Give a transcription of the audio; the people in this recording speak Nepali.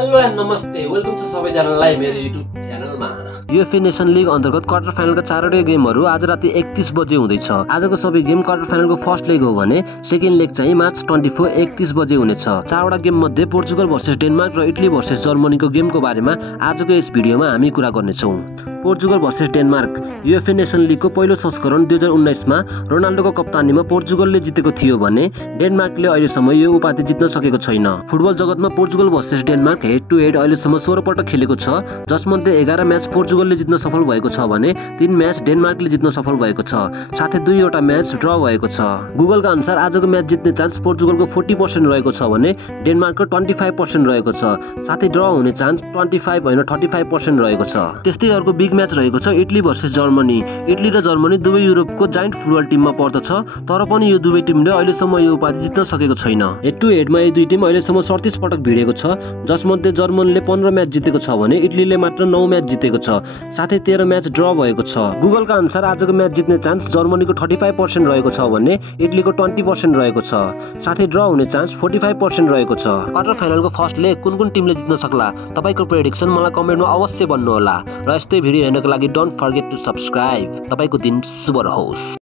हेलो एन्ड नमस्ते, वेलकम छ सबैजनालाई मेरो युट्युब च्यानलमा। युएफए नेसन लिग अन्तर्गत क्वार्टर फाइनलका चारवटै गेमहरू आज राति 31 बजे हुँदैछ। आजको सबै गेम क्वार्टर फाइनलको फर्स्ट लेग हो भने सेकेन्ड लेग चाहिँ मार्च 24 31 बजे हुनेछ। चारवटा गेम मध्ये पोर्चुगल भर्सेस डेनमार्क र इटली भर्सेस जर्मनीको गेमको बारेमा आजको यस भिडियोमा हामी कुरा गर्नेछौँ। पोर्चुगल भर्सेस डेनमार्क युएफए नेसन लिगको पहिलो संस्करण 2019 मा रोनाल्डोको कप्तानीमा पोर्चुगलले जितेको थियो भने डेनमार्कले अहिलेसम्म यो उपाधि जित्न सकेको छैन। फुटबल जगतमा Portugal versus Denmark head to head अहिलेसम्म 16 पटक खेलेको छ, जसमध्ये 11 म्याच पोर्चुगलले जित्न सफल भएको छ भने 3 म्याच डेनमार्कले जित्न सफल भएको छ, साथै 2 वटा म्याच ड्र भएको छ। गुगलका अनुसार आजको म्याच जित्ने चान्स पोर्चुगलको 40% रहेको छ भने डेनमार्कको 25% रहेको छ, साथै ड्र हुने चान्स 25 होइन 35% रहेको छ। त्यस्तै अर्को बिग म्याच रहेको छ इटली भर्सेस जर्मनी। इटली र जर्मनी दुवै युरोपको जाइन्ट फुटबल टिममा पर्दछ, तर पनि यो दुवै टिमले अहिलेसम्म यो उपाधि जित्न सकेको छैन। हेड टु हेडमा यो दुई टिम अहिलेसम्म 37 पटक भिडेको छ, जसमध्ये जर्मनीले 15 म्याच जितेको छ भने इटलीले मात्र 9 म्याच जितेको छ, साथै 13 म्याच ड्र भएको छ। गुगलका अनुसार आजको म्याच जित्ने चान्स जर्मनीको 35% रहेको छ भने इटलीको 20% रहेको छ, साथै ड्र हुने चान्स 45% रहेको छ। क्वार्टर फाइनलको फर्स्ट लेग कुन टिमले जित्न सक्ला, तपाईको प्रेडिक्सन मलाई कमेन्टमा अवश्य भन्नुहोला र यस्तै भिडियो हेर्नको लागि डोन्ट फर्गेट टु सब्स्क्राइब। तपाईको दिन शुभ रहोस्।